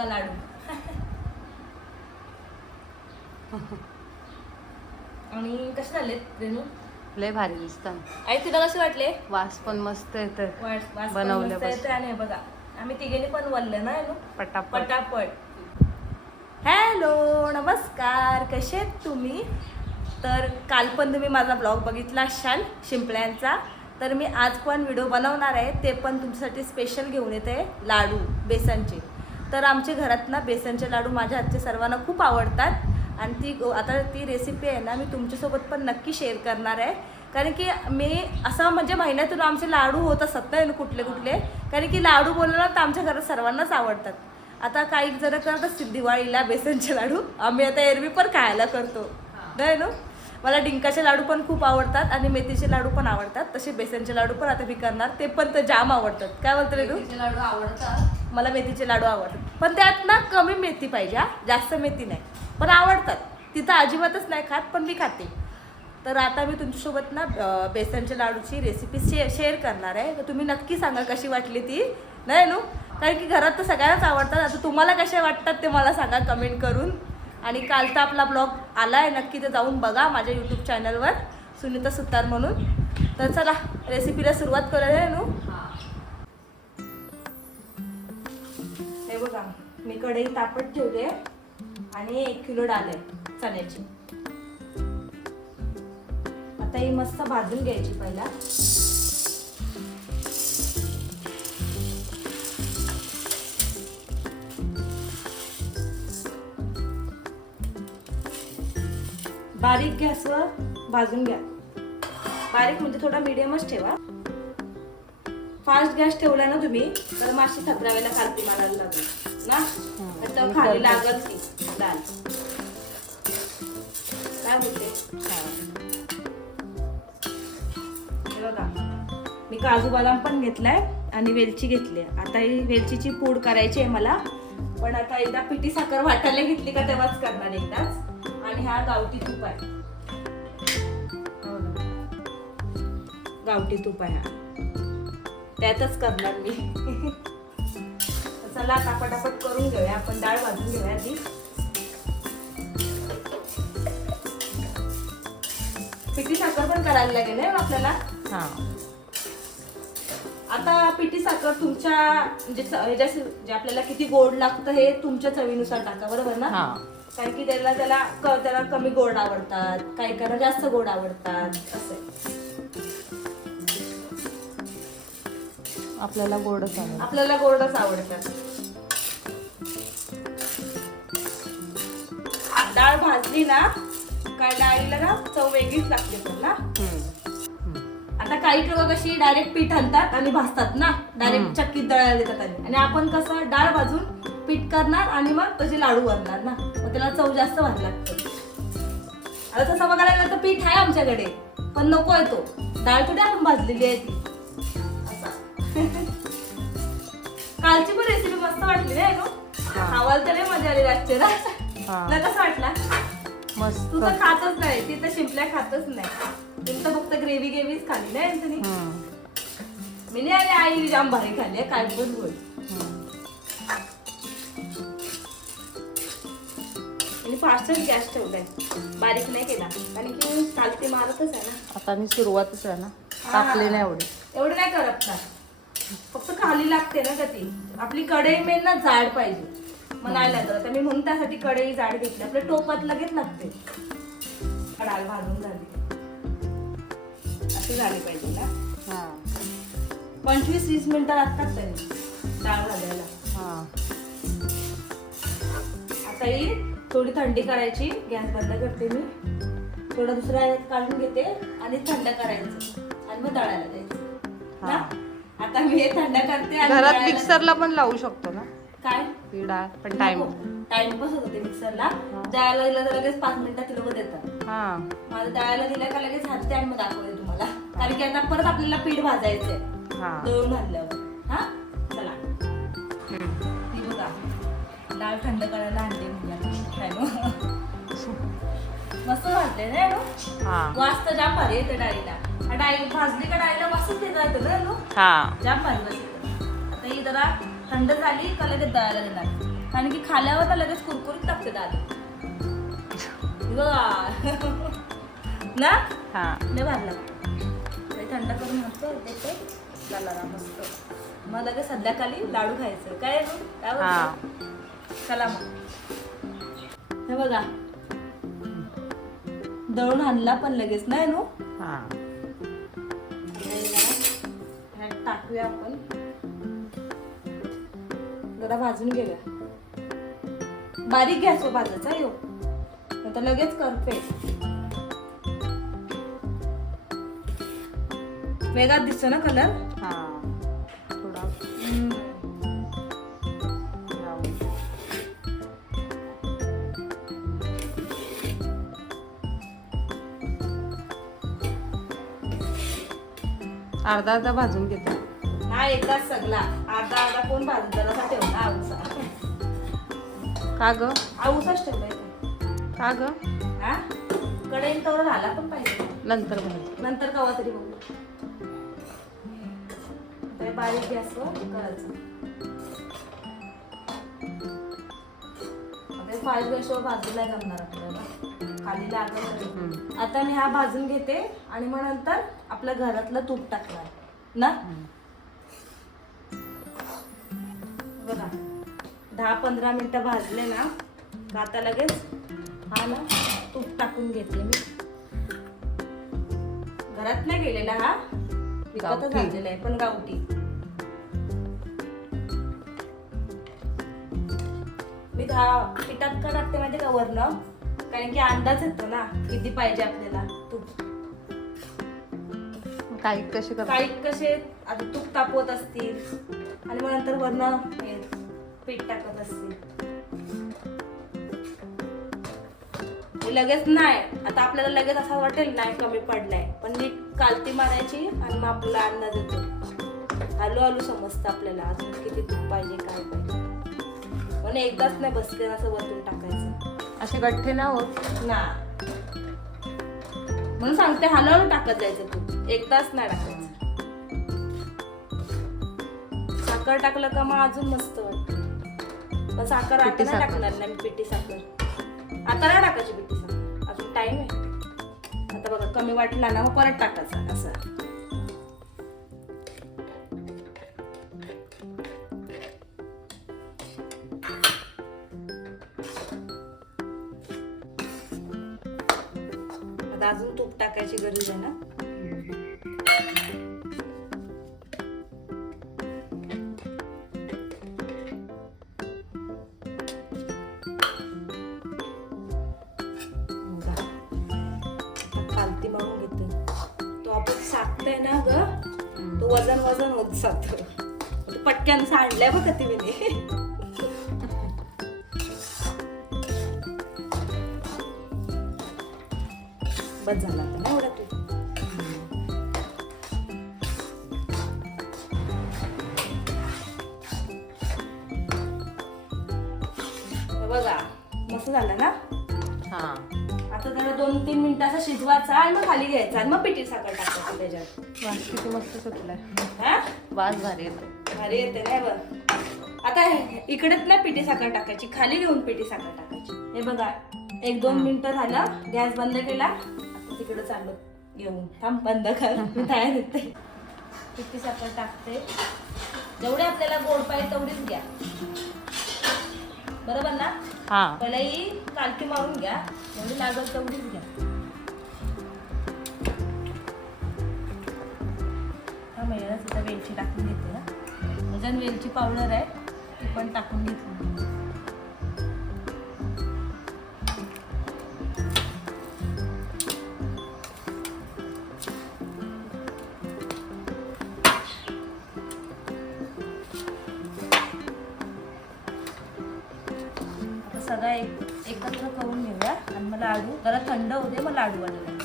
बघा लाडू. आणि कसे झालेत रेणू? लय भारी दिसतात आई तुला कसे वाटले? वास पण मस्त येत बनवले आणि बघा आम्ही तिघेने पण वल्ले ना पटापट. पटापट. हॅलो नमस्कार. कसे आहेत तुम्ही? तर काल पण तुम्ही माझा ब्लॉग बघितला असाल शिंपल्यांचा. तर मी आज पण व्हिडिओ बनवणार आहे ते पण तुमच्यासाठी स्पेशल घेऊन येते लाडू बेसनचे. तर आमच्या घरात ना बेसनचे लाडू माझ्या हातचे सर्वांना खूप आवडतात. आणि ती आता ती रेसिपी आहे ना मी तुमच्यासोबत पण नक्की शेअर करणार आहे. कारण की मी असं म्हणजे महिन्यातून आमचे लाडू होत असत ना कुठले कुठले कारण की लाडू बोललं तर आमच्या घरात सर्वांनाच आवडतात. आता काही जण करत असतील दिवाळीला बेसनचे लाडू. आम्ही आता एरवी पण खायला करतो. नाही ना? मला डिंकाचे लाडू पण खूप आवडतात आणि मेथीचे लाडू पण आवडतात. तसे बेसनचे लाडू पण आता मी करणार. ते पण तर जाम आवडतात. काय बोलतो रे तू लाडू आवडतात. मला मेथीचे लाडू आवडतात. पण त्यात ना कमी मेथी पाहिजे हा. जास्त मेथी नाही. पण आवडतात. तिथं अजिबातच नाही खात पण मी खाते. तर आता मी तुमच्यासोबत ना बेसनच्या लाडूची रेसिपी शे शेअर करणार आहे. तर तुम्ही नक्की सांगा कशी वाटली ती. नाही नू? कारण की घरात तर सगळ्यांनाच आवडतात. आता तुम्हाला कशा वाटतात ते मला सांगा कमेंट करून. आणि काल तर आपला ब्लॉग आला आहे नक्की ते जाऊन बघा माझ्या यूट्यूब चॅनलवर सुनीता सुतार म्हणून. तर चला रेसिपीला सुरुवात करूया नू? बघा मी कढई तापत ठेवले आणि एक किलो डाळ आहे चण्याची. आता ही मस्त भाजून घ्यायची पहिला. बारीक गॅसवर भाजून घ्या. बारीक म्हणजे थोडा मिडियमच ठेवा. फास्ट गॅस ठेवला ना तुम्ही तर माशी थपरावेला खालती मारायला लागेल. ना? तर खाली लागल ती. डाळ काय बोलते बघा. मी काजू बदाम पण घेतलाय आणि वेलची घेतली आता ही वेलचीची पूड करायची आहे मला. पण आता एकदा पिठी साखर वाटायला घेतली का तेव्हाच करणार एकदाच. आणि हा गावठी तूप आहे. हो. गावठी तूप आहे हा. त्यातच करणार मी. चला आता पटापट करून घेऊया. आपण डाळ भाजून घेऊया आधी. पिठी साखर पण करायला लागेल हे आपल्याला? हा. आता पिठी साखर तुमच्या म्हणजे जे आपल्याला किती गोड लागतं हे तुमच्या चवीनुसार टाका बरोबर ना? हा. कारण की त्याला त्याला त्याला कमी गोड आवडतात काही काही जास्त गोड आवडतात असं. आपल्याला गोडच आवडत. आपल्याला गोडच आवडतात डाळ भाजली ना काय डाळीला ना चव वेगळीच लागते पण ना. आता काही लोक कशी डायरेक्ट पीठ आणतात आणि भाजतात ना. डायरेक्ट चक्कीत दळायला देतात आणि. आपण कसं डाळ भाजून पीठ करणार आणि मग तसे लाडू बनणार ना. मग त्याला चव जास्त भारी लागतं. आता तसं बघायला गेलं तर पीठ आहे आमच्याकडे पण नको आहे तो. डाळ कुठे आपण भाजलेली आहे ती. कालची पण रेसिपी मस्त वाटली नाही नो आवाज तर लय मजा आली लागते ना हा. कसं वाटला? मस्त. तू तर खातच नाही ती तर शिंपल्या खातच नाही. ती तर फक्त ग्रेव्ही ग्रेव्हीच खाली नाही तुम्ही. मी नाही आणि आई जाम भारी खाल्ली काय पण बोल. आणि फास्टच गॅस ठेवलाय. बारीक नाही केला. कारण की काल ते मारतच आहे ना. आता मी सुरुवातच आहे ना. टाकली नाही एवढी. एवढं नाही करत ना. फक्त खाली लागते ना ती आपली कढई मेन ना जाड पाहिजे. मग नाही लागत मी म्हणून त्यासाठी कढई जाड घेतली. आपल्या टोपात लगेच लागते. डाळ भाजून झाली. अशी झाली पाहिजे ना? हा. पंचवीस वीस मिनिटं लागतात तरी. डाळ भाजायला. हा. आता ही थोडी थंडी करायची. गॅस बंद करते मी. थोडं दुसऱ्या ह्याच्यात काढून घेते आणि थंड करायचं. आणि मग दळायला द्यायचं ना? आता मी हे थंड करते आणि घरात मिक्सरला पण लावू शकतो ना? काय? ही डाळ पण टाइम टाइमपास होते मिक्सरला दळायला दिलं तर लगेच पाच मिनिटात लोक देतात हा. माझं दळायला दिलं का लगेच हात आणि मग दाखवते तुम्हाला. कारण की आता परत आपल्याला पीठ भाजायचंय. हा. दळून आणल्यावर हा? चला. हम्म. ही बघा. डाळ थंड करायला आणते मुलांना काय मग? मस्त वाटले ना नो? हा. वास तर जाम भारी येते डाळीला. हा डाळी भाजली का डाळीला? मस्तच देता येतं ना नो? हा. जाम भारी बस येतं आता ही जरा थंड झाली का लगेच दळायला देणार. कारण की खाल्यावर तर लगेच कुरकुरीत लागते दादा बघा. ना? हा. लय भारी लागतं. ते थंड करून मस्त देते लाला मस्त. मग लगेच संध्याकाळी लाडू खायचं. काय गं? काय हा. बोलते? चला मग. हे बघा. दळून आणला पण लगेच नाही नो? हा. टाकूया आपण. जरा भाजून घेऊया. बारीक गॅसवर भाजायचा यो. आता लगेच करते. वेगळाच दिसतो ना कलर अर्धा अर्धा भाजून घेते. हा एकदाच सगळा. अर्धा अर्धा कोण भाजून जरासा ठेवला? आऊसा का ग? आऊसाच ठेवलाय. का ग? हा? कडेन तर झाला पण पाहिजे. नंतर भाज नंतर कवा तरी बघू. बारीक गॅसवर करायचं. फास्ट गॅसवर नाही जमणार. आपल्याला खाली. हम्म. आता मी हा भाजून घेते आणि मग नंतर आपल्या घरातलं तूप टाकणार. ना? बघा. दहा पंधरा मिनिटं भाजले ना का आता लगेच हा ना तूप टाकून घेते मी. घरात नाही गेलेला हा. विकतच. आणलेला आहे पण गावठी. मी दहा पिठात का टाकते माहिती का वरनं? कारण की अंदाज येतो ना किती पाहिजे आपल्याला तूप काही कसे काही कसे आता तूप तापवत असतील. आणि मग नंतर वरनं हे पीठ टाकत असतील. हे लगेच नाही. आता आपल्याला लगेच असं वाटेल नाही कमी पडलाय. पण नीट कालती मारायची आणि मग आपल्याला अंदाज येतो. हळू हळू समजतं आपल्याला अजून किती तूप पाहिजे काय पाहिजे. पण एकदाच नाही बसकन असं वरतून टाकायचं. असे गठ्ठे ना होत. ना. म्हणून सांगते हळूहळू टाकत जायचं तू. एकदाच नाही टाकायचं. साखर टाकलं का मग अजून मस्त वाटतं. पण साखर आता नाही. टाकणार नाही मी पिठी साखर. आता नाही टाकायची पिठी साखर. अजून टाइम आहे. आता बघा कमी वाटला ना मग परत टाकायचा असं. आता अजून तूप टाकायची गरज आहे ना? आता पालती मारून घेते. तो आपण साखतोय ना ग? तो वजन वजन होत जातो. पटक्यान सांडल्या बघ ती बस झाला आता ना एवढा तू? हे बघा मस्त झालं ना? हा. आता जरा दोन तीन मिनिटं असं शिजवायचा आणि मग खाली घ्यायचा आणि मग पिठी साखर टाकायची त्याच्यात. वास किती मस्त सुटलाय. हा? वास भारी येतो. भारी येते नाही बघ. आता हे- इकडेच नाही पिठी साखर टाकायची खाली घेऊन पिठी साखर टाकायची. हे बघा एक दोन मिनिटं झालं गॅस बंद केला. तिकडे चाललो घेऊन थांब बंद कर. मी तयार येते पिठी साखर टाकते? जेवढे आपल्याला गोड पाहिजे तेवढीच घ्या. बरोबर ना? हा. पहिला ही कालकी मारून घ्या. जेवढी लागल तेवढीच घ्या. हा महिन्याच इथं वेलची टाकून घेते ना. अजून वेलची पावडर आहे ती पण टाकून घेतली जरा थंड दे मग लाडू वाढायला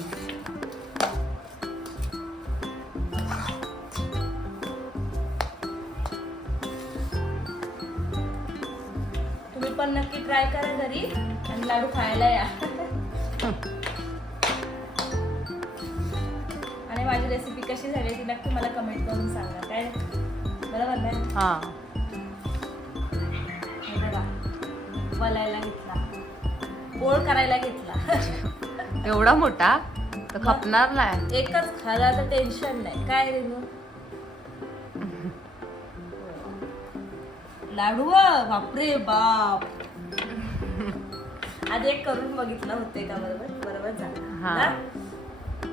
तुम्ही पण नक्की ट्राय करा घरी आणि लाडू खायला या. आणि माझी रेसिपी कशी झाली ती नक्की मला कमेंट करून सांगा काय? बरोबर ना? हा. वलायला घेतला. पोळ करायला घेतला. एवढा मोठा? तर खपणार नाही. एकच खाला तर टेन्शन नाही. काय रेनू लाडू बापरे बाप. आधी एक करून बघितलं होते का बरोबर. बरोबर झालं?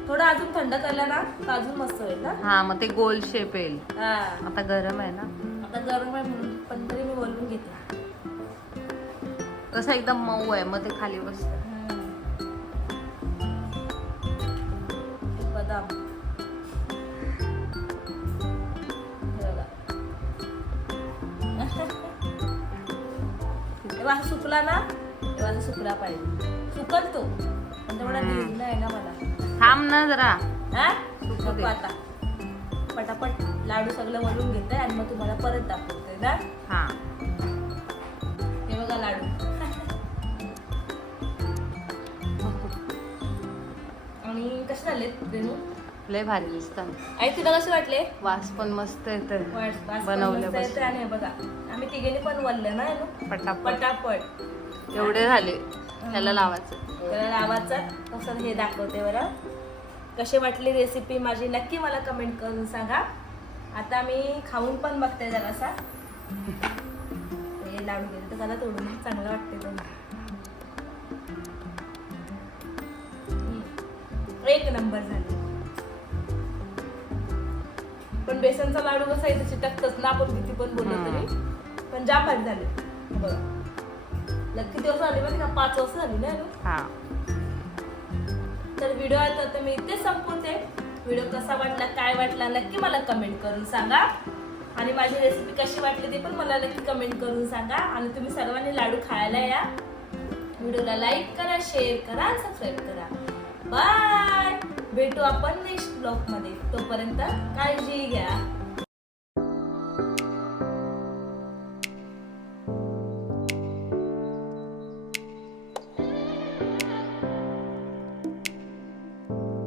थोडं अजून थंड केलं ना तर अजून मस्त होईल ना? हा मग ते गोल शेप येईल. आता गरम आहे ना? आता गरम आहे म्हणून पण तरी मी बोलून घेते. कसं एकदम मऊ आहे मग ते खाली बसत. बदाम. हे. तेव्हा असं सुकला ना? तेव्हा सुकला पाहिजे. सुकल तो. पण तेवढा. भिजला आहे ना मला. थांब ना जरा. हा? सुकू दे. आता. पटापट. लाडू सगळं वळून घेते आणि मग तुम्हाला परत दाखवते ना हा? हे. झाले रेणू. लय भारी दिसतात. आई तुला कसे वाटले वास पण मस्त येत वास- वास पण बनवले मस्त येते आणि हे बघा आम्ही तिघेने पण वल्लं ना रेणू? पटापट. पटापट. एवढे झाले. त्याला लावायचं. त्याला लावायचं. कसं हे दाखवते बरं. कशी वाटली रेसिपी माझी नक्की मला कमेंट करून सांगा. आता मी खाऊन पण बघते जरासा. हे लाडू गेले तर त्याला तोडून चांगलं वाटते तो. एक नंबर झाले. पण बेसनचा लाडू कसा इथे चिटकतच ना आपण किती पण बोललो तरी. पण जाम भारी झाले. बघा. किती वर्ष झाली माहिती का पाच वर्ष झाली ना तर व्हिडिओ आता तर मी इथे संपवते व्हिडिओ कसा वाटला काय वाटला नक्की मला कमेंट करून सांगा. आणि माझी रेसिपी कशी वाटली ते पण मला नक्की कमेंट करून सांगा. आणि तुम्ही सर्वांनी लाडू खायला या. व्हिडिओला लाईक करा शेअर करा सबस्क्राईब करा. बाय भेटू आपण नेक्स्ट ब्लॉगमध्ये. तोपर्यंत काळजी घ्या.